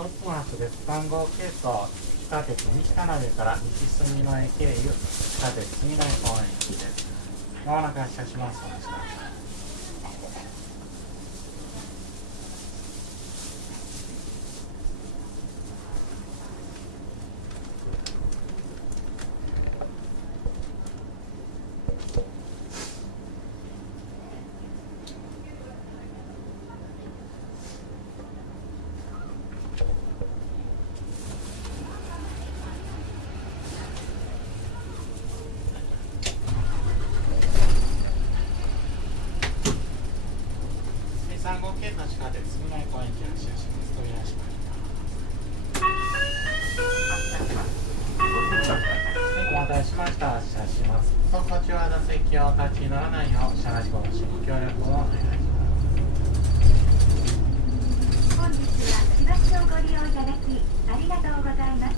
6分発です。番号系統、地下鉄西田辺から西住之江経由、地下鉄住之江公園行きです。まもなく発車します。お待ちください。3号系の地下鉄住之江公園行き発車します。扉閉まります。お待たせしました。発車します。走行中は座席を立ち乗らないよう車内ご使用ご協力をお願いします。本日は市バスをご利用いただきありがとうございます。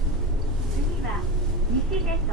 次は西出島です。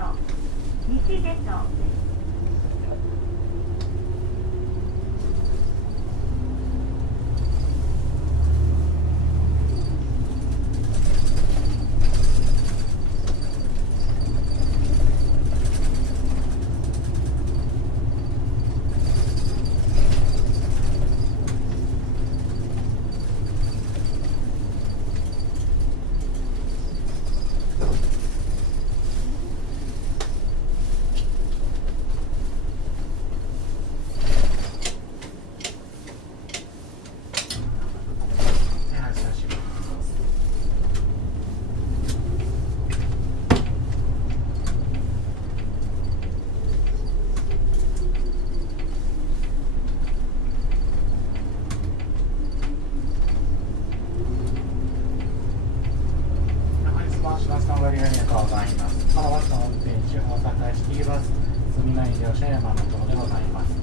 ありがとうございます。このバスの運転手、大阪シティバス住之江両社山の塔でございます。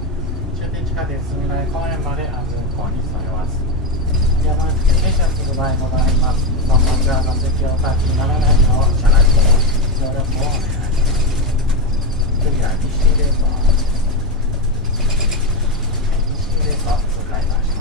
終点地下鉄住之江公園まで安全行に勤めます。山付停車する場合ございます。その待ちは座席を立ちにならないよう車内と協力をお願いします。次は西出島です。西出島向かいました。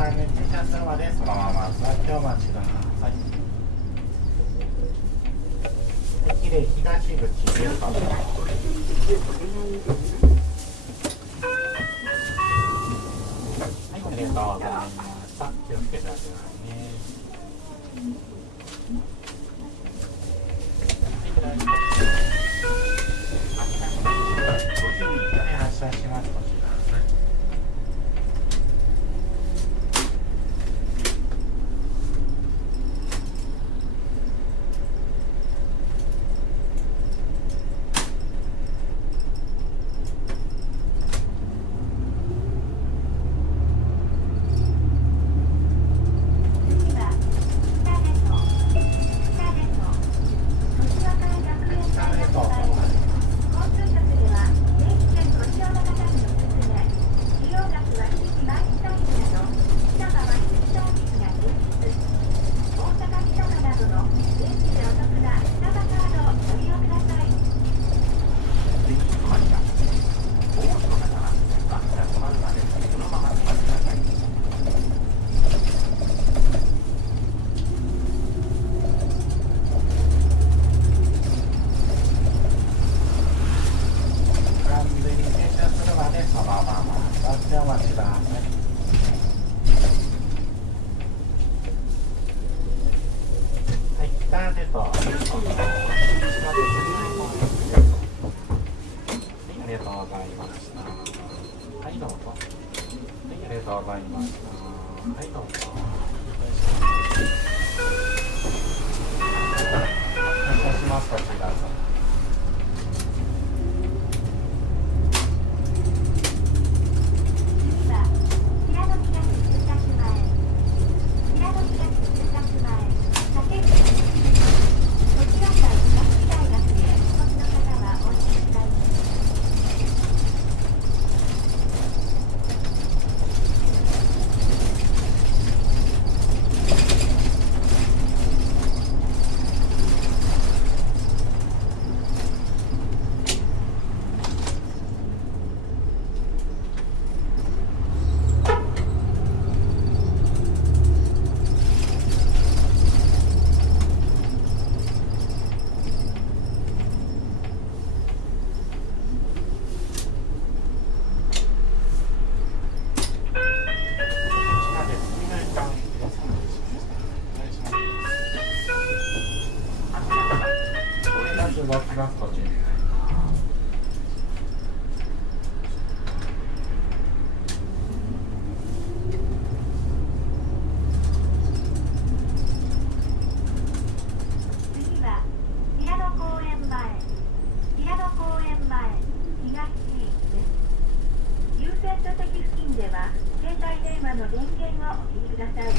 停車するまでそのまま座ってお待ちください。駅で東口です。はい、ありがとうございました。気をつけてくださいね。発車します。こちら。はい、どうぞ。はい、どうぞ。動きます途中になります。次は平野公園前、平野公園前東です。優先座席付近では携帯電話の電源をお切りください。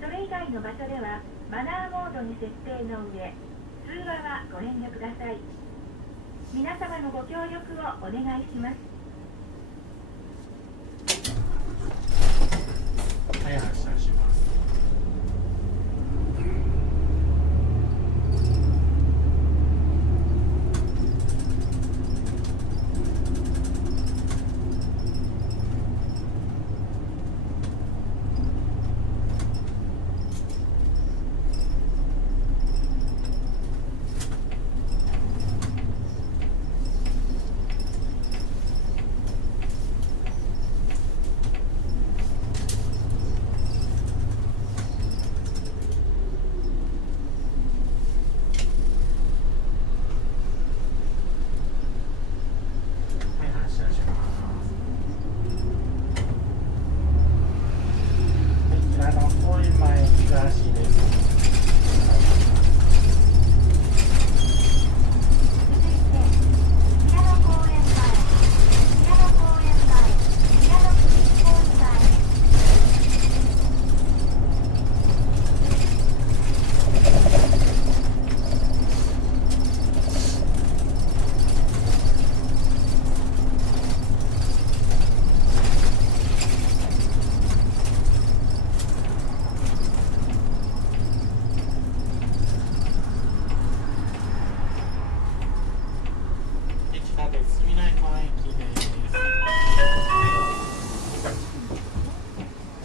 それ以外の場所ではマナーモードに設定の上、通話はご遠慮ください。皆様のご協力をお願いします。はい、発車します。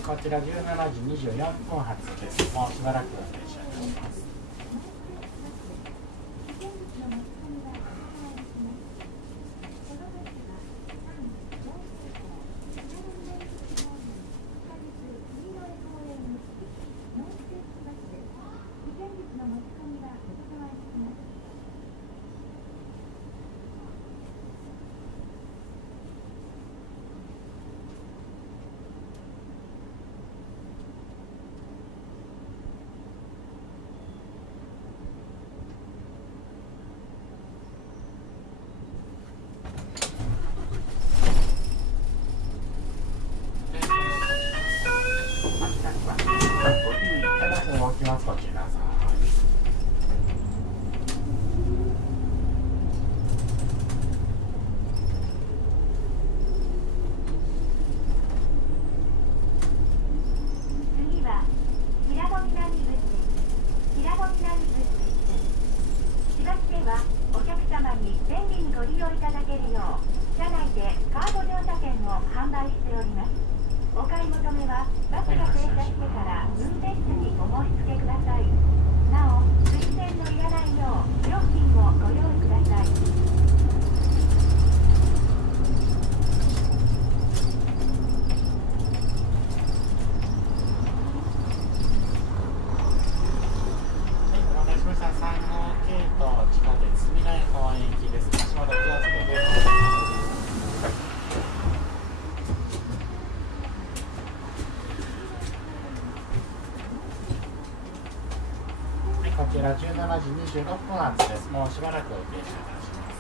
こちら17時24分発です。もうしばらく停車いたします。動きます。こちらさん。次は平戸南口、平戸南口です。しばしではお客様に便利にご利用いただけるよう車内でカード乗車券を販売しております。お買い求めはバスが停車してから運転手にお申し付けください。なお、水栓のいらないよう料金をご用意ください。お待たせしました。3号系統地下鉄未来公園行きです。足元気をつけて。こちら17時26分発です。もうしばらく停車いたします。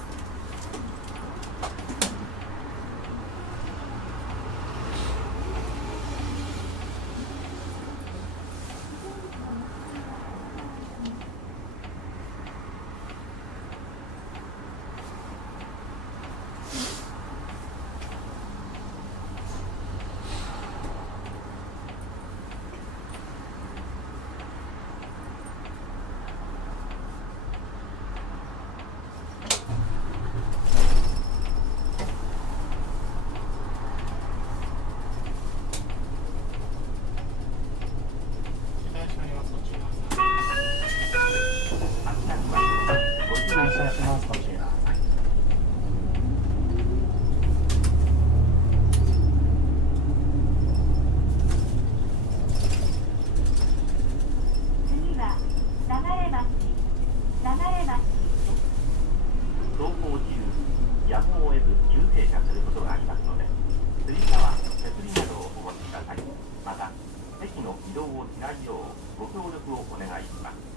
をお願いします。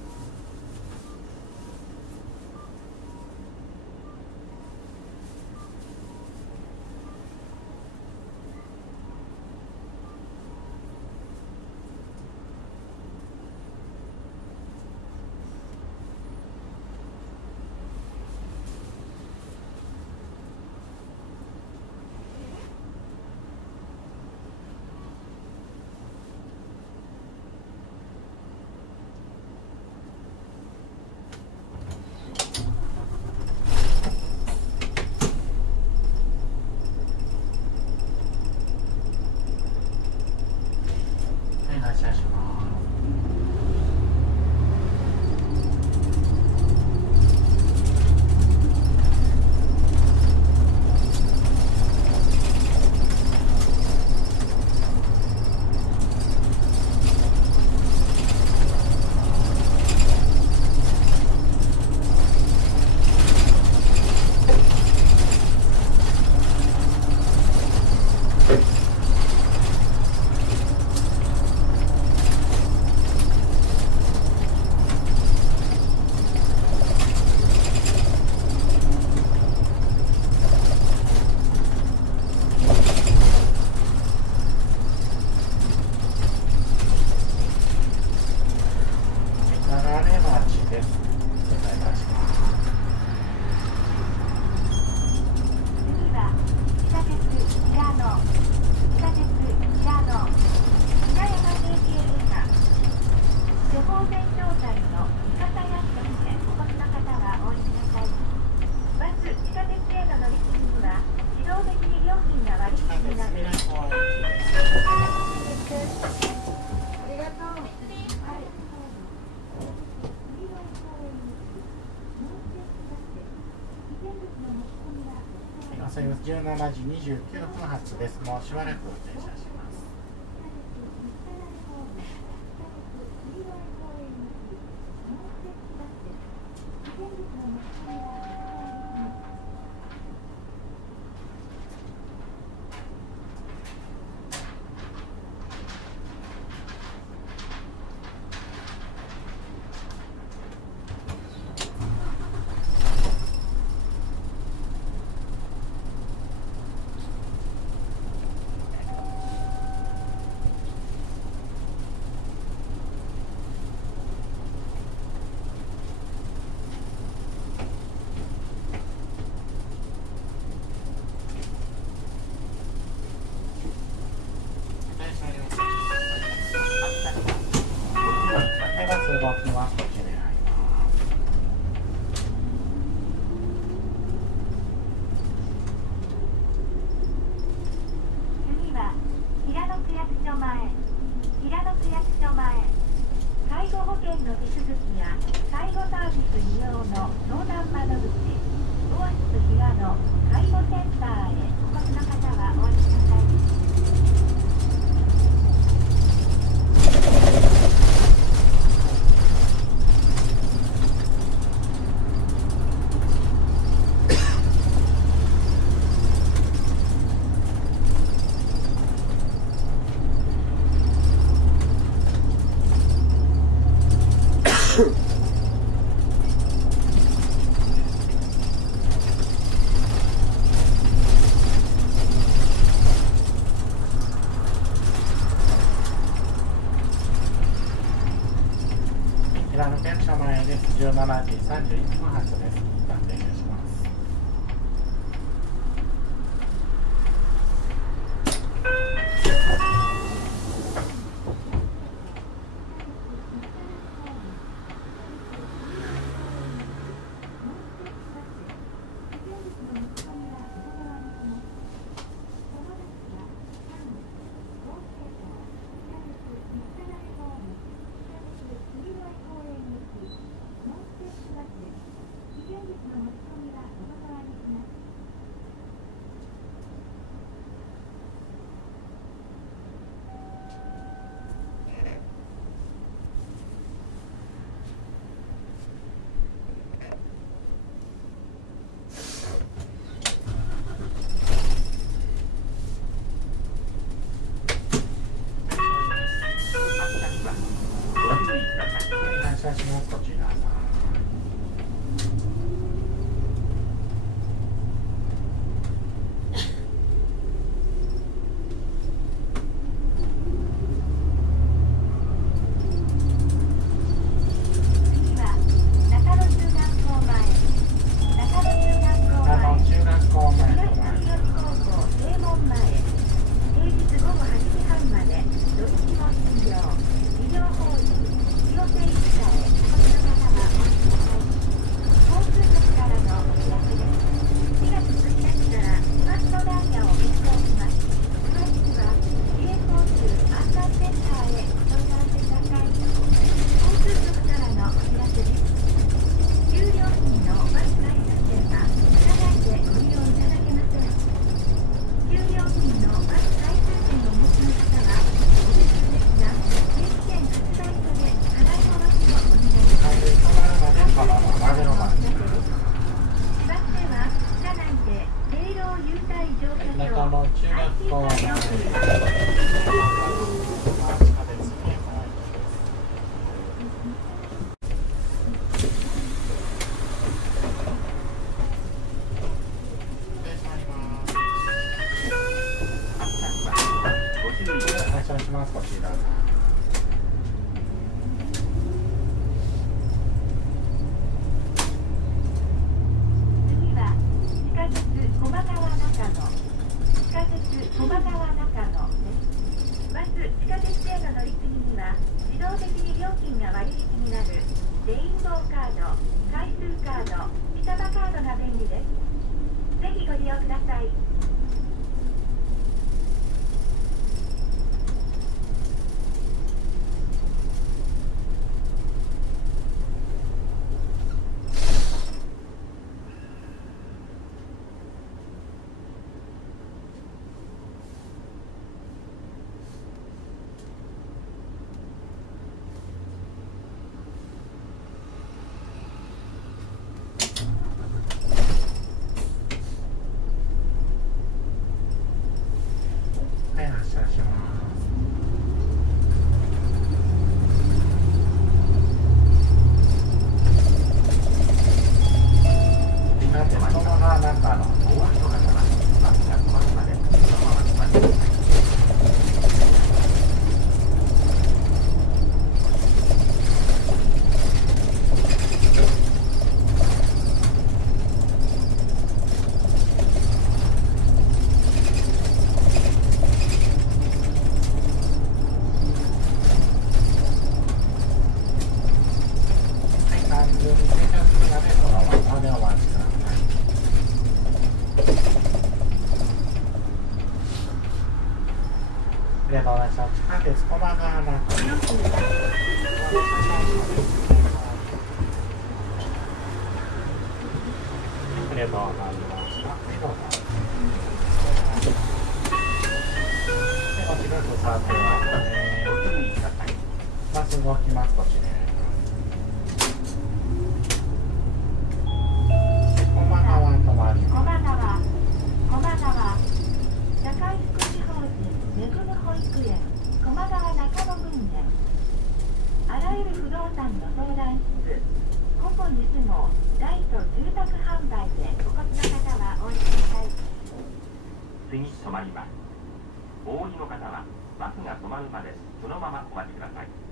発車します。17時29分発です。もうしばらく停車します。17時31分発です。一旦停車します。現実発車します。こちらさん。次止まります。お降りの方はバスが止まるまでそのままお待ちください。